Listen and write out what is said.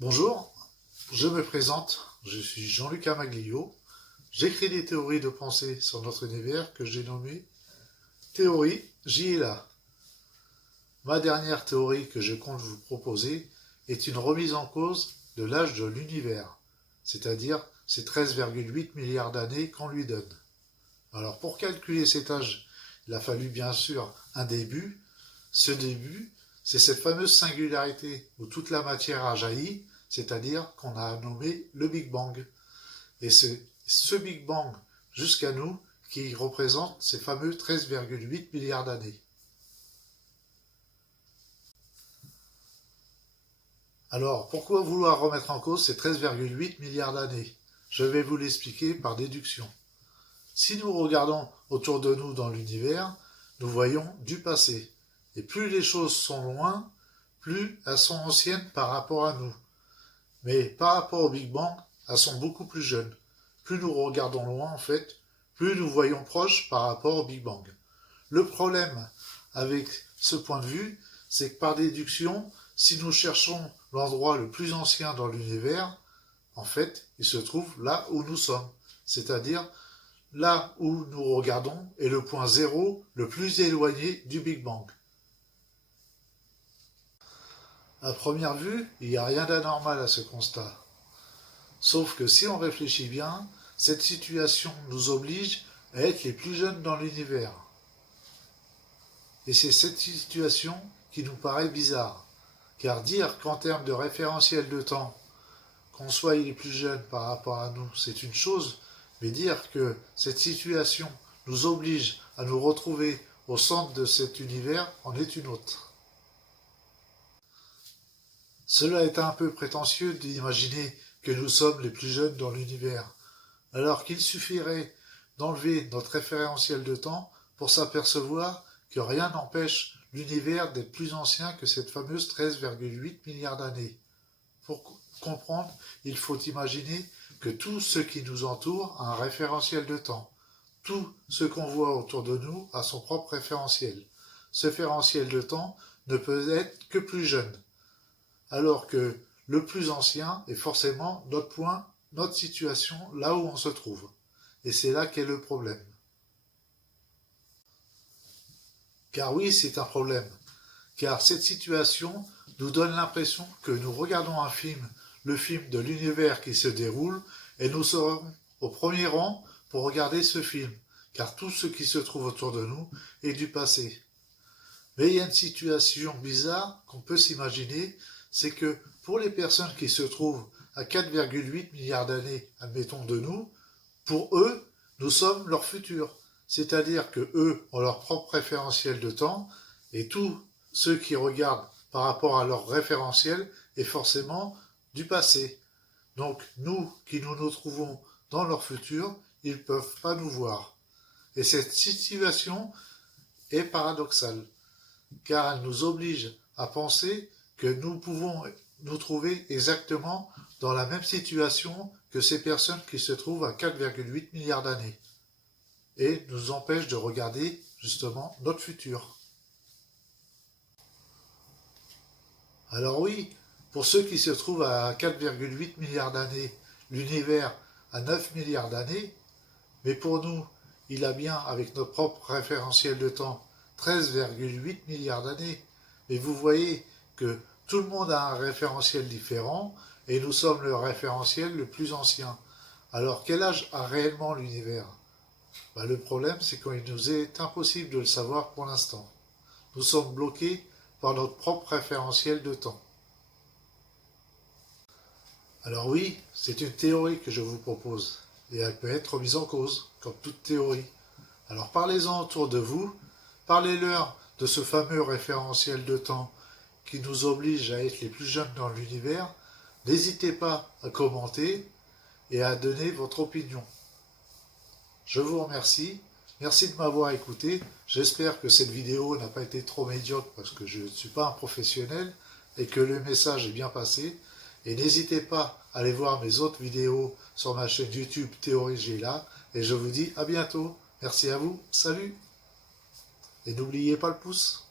Bonjour, je me présente, je suis Jean-Luc Amaglio. J'écris des théories de pensée sur notre univers que j'ai nommées Théorie J'y ai là. Ma dernière théorie que je compte vous proposer est une remise en cause de l'âge de l'univers, c'est-à-dire ces 13,8 milliards d'années qu'on lui donne. Alors pour calculer cet âge, il a fallu bien sûr un début. Ce début, c'est cette fameuse singularité où toute la matière a jailli, c'est-à-dire qu'on a nommé le Big Bang. Et c'est ce Big Bang jusqu'à nous qui représente ces fameux 13,8 milliards d'années. Alors, pourquoi vouloir remettre en cause ces 13,8 milliards d'années? Je vais vous l'expliquer par déduction. Si nous regardons autour de nous dans l'univers, nous voyons du passé. Et plus les choses sont loin, plus elles sont anciennes par rapport à nous. Mais par rapport au Big Bang, elles sont beaucoup plus jeunes. Plus nous regardons loin, en fait, plus nous voyons proche par rapport au Big Bang. Le problème avec ce point de vue, c'est que par déduction, si nous cherchons l'endroit le plus ancien dans l'univers, en fait, il se trouve là où nous sommes. C'est-à-dire là où nous regardons est le point zéro le plus éloigné du Big Bang. À première vue, il n'y a rien d'anormal à ce constat. Sauf que si on réfléchit bien, cette situation nous oblige à être les plus jeunes dans l'univers. Et c'est cette situation qui nous paraît bizarre. Car dire qu'en termes de référentiel de temps, qu'on soit les plus jeunes par rapport à nous, c'est une chose, mais dire que cette situation nous oblige à nous retrouver au centre de cet univers en est une autre. Cela est un peu prétentieux d'imaginer que nous sommes les plus jeunes dans l'univers, alors qu'il suffirait d'enlever notre référentiel de temps pour s'apercevoir que rien n'empêche l'univers d'être plus ancien que cette fameuse 13,8 milliards d'années. Pour comprendre, il faut imaginer que tout ce qui nous entoure a un référentiel de temps. Tout ce qu'on voit autour de nous a son propre référentiel. Ce référentiel de temps ne peut être que plus jeune, alors que le plus ancien est forcément notre point, notre situation, là où on se trouve. Et c'est là qu'est le problème. Car oui, c'est un problème. Car cette situation nous donne l'impression que nous regardons un film, le film de l'univers qui se déroule, et nous serons au premier rang pour regarder ce film, car tout ce qui se trouve autour de nous est du passé. Mais il y a une situation bizarre qu'on peut s'imaginer, c'est que pour les personnes qui se trouvent à 4,8 milliards d'années, admettons de nous, pour eux, nous sommes leur futur. C'est-à-dire que eux ont leur propre référentiel de temps, et tous ceux qui regardent par rapport à leur référentiel est forcément du passé. Donc nous qui nous trouvons dans leur futur, ils ne peuvent pas nous voir. Et cette situation est paradoxale, car elle nous oblige à penser que nous pouvons nous trouver exactement dans la même situation que ces personnes qui se trouvent à 4,8 milliards d'années, et nous empêche de regarder justement notre futur. Alors oui, pour ceux qui se trouvent à 4,8 milliards d'années, l'univers à 9 milliards d'années, mais pour nous, il a bien, avec notre propre référentiel de temps, 13,8 milliards d'années. Mais vous voyez que tout le monde a un référentiel différent, et nous sommes le référentiel le plus ancien. Alors quel âge a réellement l'univers? Le problème, c'est qu'il nous est impossible de le savoir pour l'instant. Nous sommes bloqués par notre propre référentiel de temps. Alors oui, c'est une théorie que je vous propose, et elle peut être remise en cause, comme toute théorie. Alors parlez-en autour de vous, parlez-leur de ce fameux référentiel de temps qui nous oblige à être les plus jeunes dans l'univers. N'hésitez pas à commenter et à donner votre opinion. Je vous remercie. Merci de m'avoir écouté. J'espère que cette vidéo n'a pas été trop médiocre parce que je ne suis pas un professionnel et que le message est bien passé. Et n'hésitez pas à aller voir mes autres vidéos sur ma chaîne YouTube Théorie J'y ai là. Et je vous dis à bientôt. Merci à vous. Salut. Et n'oubliez pas le pouce.